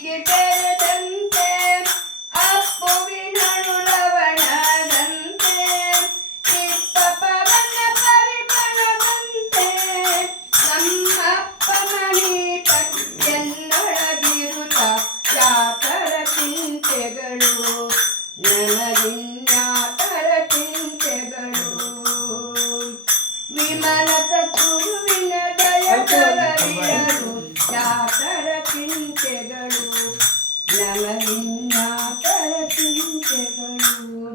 ಹೀಗೆ ಬೆಳೆದಂತೆ ಅಪ್ಪುವಿನಳು ಲವಣದಂತೆ ಇಪ್ಪಪವನ ಪರಿಮಳದಂತೆ ನಮ್ಮಪ್ಪ ಮಣಿಪತಿಯನ್ನೊಳಗಿರುತ್ತ ಯಾತರ ಚಿಂತೆಗಳು ನಮಗಿನ್ಯಾತರ ಚಿಂತೆಗಳು ವಿಮಲತ ಗುರುವಿನ ದಯದೊಳಗಿರಲು ಯಾತರ ಚಿಂತೆಗಳು ನಮಗಿನ್ನ